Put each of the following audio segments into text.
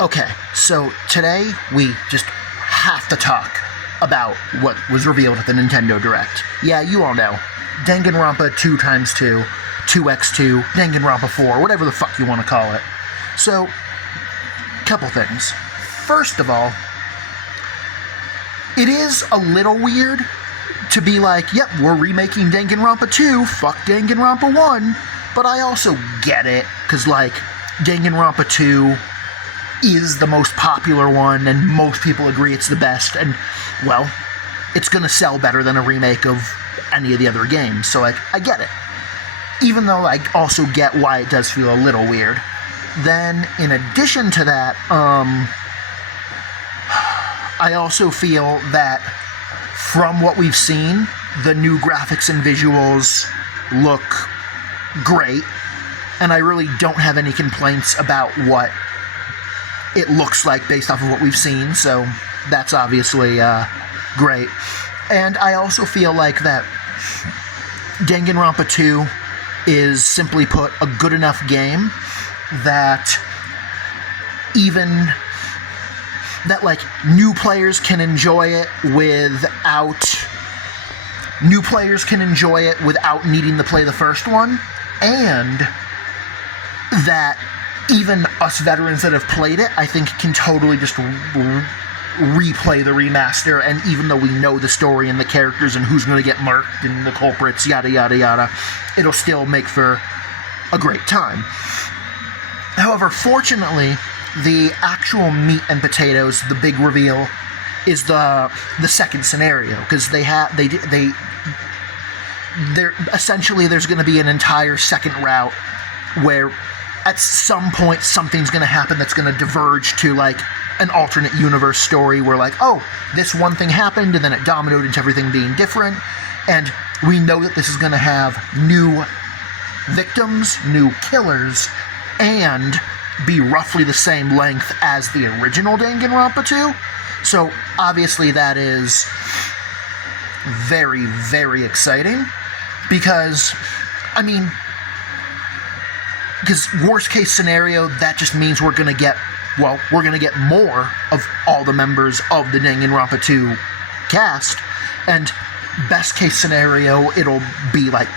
Okay, so today we just have to talk about what was revealed at the Nintendo Direct. Yeah, you all know. Danganronpa 2x2, 2x2, Danganronpa 4, whatever the fuck you want to call it. So, couple things. First of all, it is a little weird to be like, yep, we're remaking Danganronpa 2, fuck Danganronpa 1, but I also get it, because, like, Danganronpa 2 is the most popular one, and most people agree it's the best, and, well, it's gonna sell better than a remake of any of the other games, so, like, I get it. Even though I also get why it does feel a little weird. Then, in addition to that, I also feel that from what we've seen, the new graphics and visuals look great, and I really don't have any complaints about what it looks like based off of what we've seen, so that's obviously great. And I also feel like that Danganronpa 2 is, simply put, a good enough game that like, new players can enjoy it without needing to play the first one, and that even us veterans that have played it, I think, can totally just replay the remaster, and even though we know the story and the characters and who's going to get murked and the culprits, yada yada yada, it'll still make for a great time. However, fortunately, the actual meat and potatoes, the big reveal, is the second scenario, because essentially there's going to be an entire second route where at some point something's going to happen that's going to diverge to, like, an alternate universe story where, like, oh, this one thing happened and then it dominoed into everything being different, and we know that this is going to have new victims, new killers, and be roughly the same length as the original Danganronpa 2. So obviously that is very, very exciting, because, I mean, because worst case scenario, that just means we're going to get more of all the members of the Danganronpa 2 cast, and best case scenario, it'll be like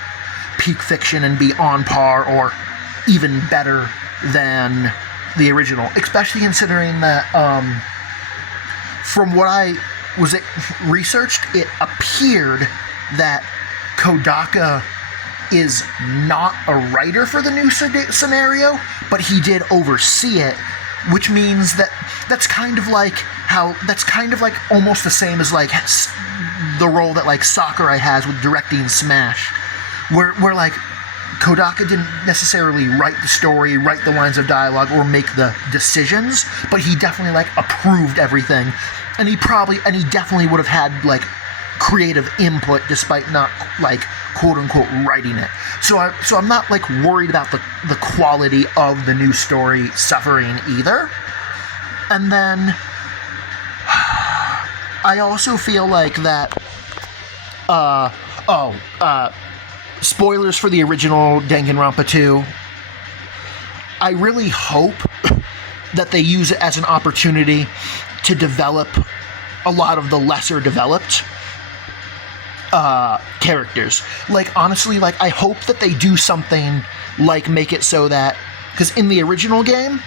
peak fiction and be on par or even better than the original, especially considering that from what I researched, it appeared that Kodaka is not a writer for the new scenario, but he did oversee it, which means that that's kind of like almost the same as, like, the role that, like, Sakurai has with directing Smash, where like Kodaka didn't necessarily write the story, write the lines of dialogue, or make the decisions, but he definitely, like, approved everything, and he definitely would have had, like, creative input despite not, like, quote-unquote writing it. So I'm not, like, worried about the quality of the new story suffering either. And then I also feel like that spoilers for the original Danganronpa 2, I really hope that they use it as an opportunity to develop a lot of the lesser developed characters. Like, honestly, like, I hope that they do something like make it so that, because in the original game,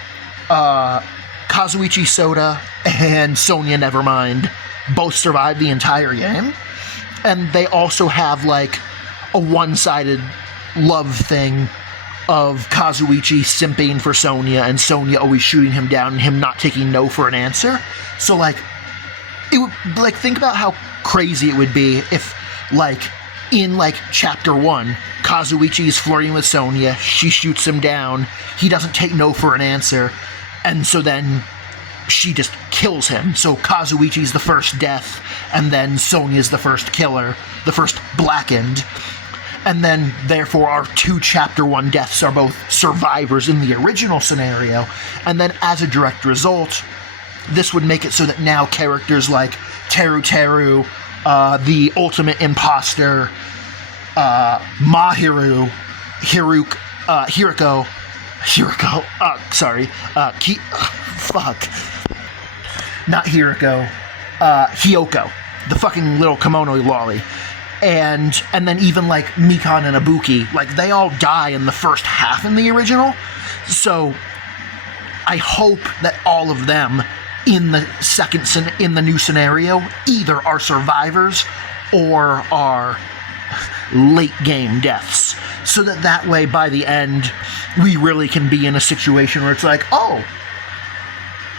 Kazuichi Soda and Sonia Nevermind both survived the entire game, and they also have, like, a one-sided love thing of Kazuichi simping for Sonia and Sonia always shooting him down and him not taking no for an answer. So, like, it would, like, think about how crazy it would be if, like, in, like, chapter 1, Kazuichi is flirting with Sonia, she shoots him down, he doesn't take no for an answer, and so then she just kills him. So Kazuichi's the first death, and then Sonia's the first killer, the first blackened. And then, therefore, our two Chapter 1 deaths are both survivors in the original scenario. And then, as a direct result, this would make it so that now characters like Teru Teru, the ultimate imposter, Mahiru, Hiriko, fuck. Not Hiriko. Hyoko. The fucking little kimono lolly. And then even, like, Mikan and Ibuki, like, they all die in the first half in the original. So I hope that all of them in the new scenario either are survivors or are late game deaths, so that way by the end we really can be in a situation where it's like, oh,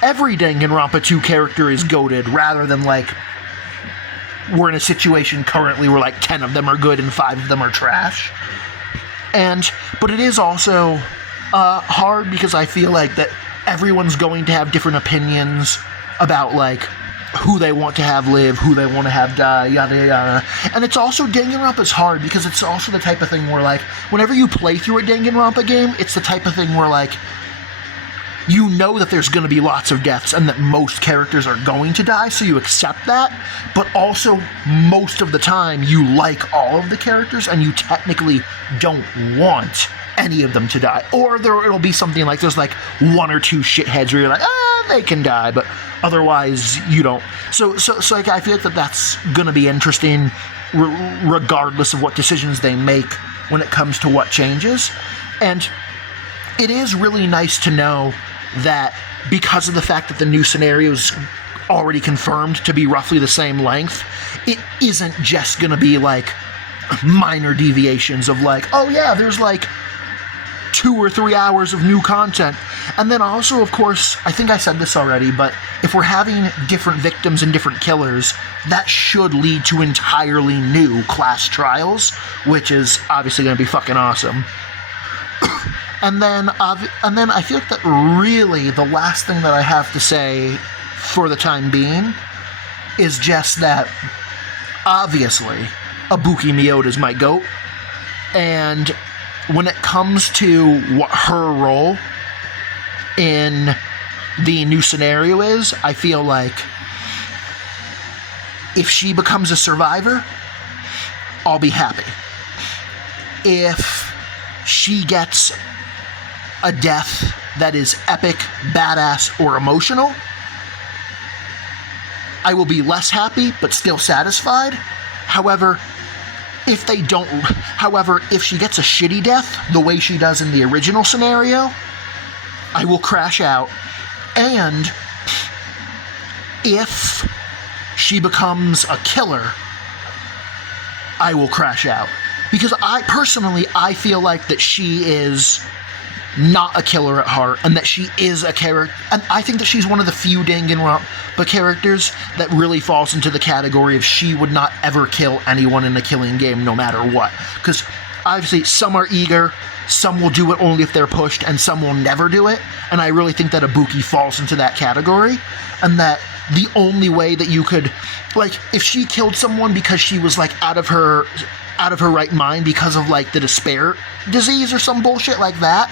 every Danganronpa 2 character is goated, rather than like we're in a situation currently where like 10 of them are good and 5 of them are trash. But it is also hard, because I feel like that everyone's going to have different opinions about like who they want to have live, who they want to have die, yada yada. And it's also, Danganronpa's hard because it's also the type of thing where like whenever you play through a Danganronpa game, it's the type of thing where like you know that there's going to be lots of deaths and that most characters are going to die, so you accept that, but also most of the time you like all of the characters and you technically don't want any of them to die. Or it'll be something like there's like 1 or 2 shitheads where you're like, they can die, but otherwise you don't. So like, I feel like that's gonna be interesting regardless of what decisions they make when it comes to what changes. And it is really nice to know that because of the fact that the new scenario is already confirmed to be roughly the same length, it isn't just gonna be like minor deviations of like, oh yeah, there's like 2 or 3 hours of new content. And then also, of course, I think I said this already, but if we're having different victims and different killers, that should lead to entirely new class trials, which is obviously going to be fucking awesome. And then I feel like that really the last thing that I have to say for the time being is just that obviously Ibuki Miyoda's my GOAT, and when it comes to what her role in the new scenario is, I feel like if she becomes a survivor, I'll be happy. If she gets a death that is epic, badass, or emotional, I will be less happy, but still satisfied. However, if she gets a shitty death, the way she does in the original scenario, I will crash out. And if she becomes a killer, I will crash out. Because I feel like that she is not a killer at heart, and that she is a character, and I think that she's one of the few Danganronpa characters that really falls into the category of she would not ever kill anyone in a killing game no matter what. Because obviously some are eager, some will do it only if they're pushed, and some will never do it, and I really think that Ibuki falls into that category, and that the only way that you could, like, if she killed someone because she was like out of her right mind because of like the despair disease or some bullshit like that,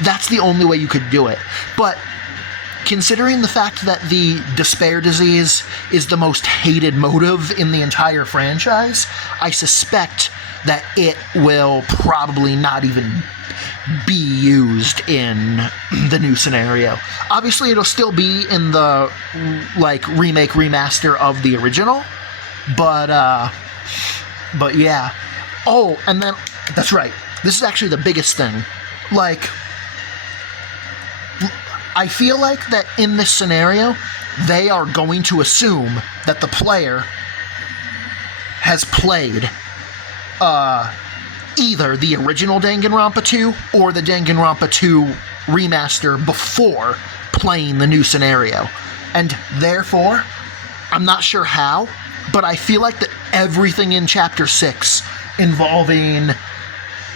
that's the only way you could do it. But considering the fact that the despair disease is the most hated motive in the entire franchise, I suspect that it will probably not even be used in the new scenario. Obviously, it'll still be in the like remake remaster of the original, but yeah. Oh, and then that's right. This is actually the biggest thing. Like, I feel like that in this scenario, they are going to assume that the player has played either the original Danganronpa 2 or the Danganronpa 2 remaster before playing the new scenario. And therefore, I'm not sure how, but I feel like that everything in Chapter 6 involving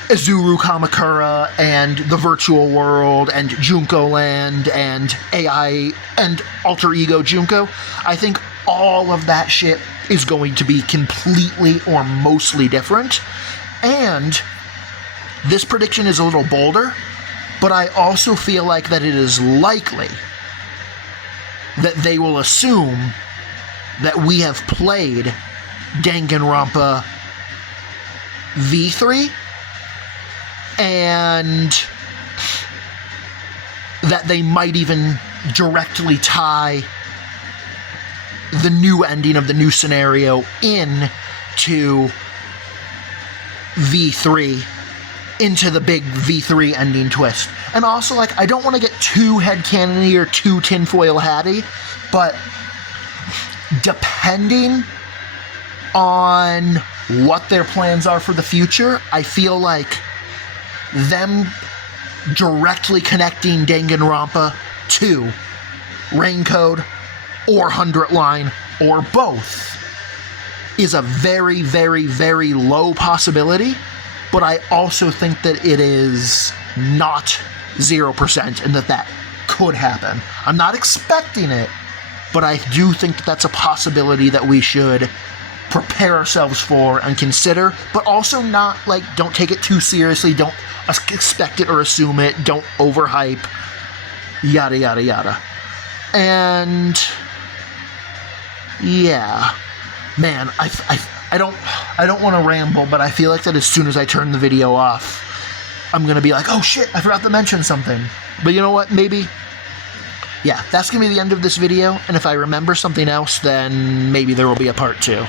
Izuru Kamakura and the virtual world and Junko Land and AI and Alter Ego Junko, I think all of that shit is going to be completely or mostly different. And this prediction is a little bolder, but I also feel like that it is likely that they will assume that we have played Danganronpa V3 and that they might even directly tie the new ending of the new scenario in to V3, into the big V3 ending twist. And also, like, I don't want to get too headcanony or too tinfoil hatty, but depending on what their plans are for the future, I feel like them directly connecting Danganronpa to Rain Code or 100 Line or both is a very, very, very low possibility, but I also think that it is not 0% and that could happen. I'm not expecting it, but I do think that that's a possibility that we should prepare ourselves for and consider, but also not, like, don't take it too seriously, don't expect it or assume it, don't overhype, yada yada yada. And yeah, man, I don't want to ramble, but I feel like that as soon as I turn the video off, I'm gonna be like, oh shit, I forgot to mention something. But you know what, maybe, yeah, that's gonna be the end of this video, and if I remember something else, then maybe there will be a part 2.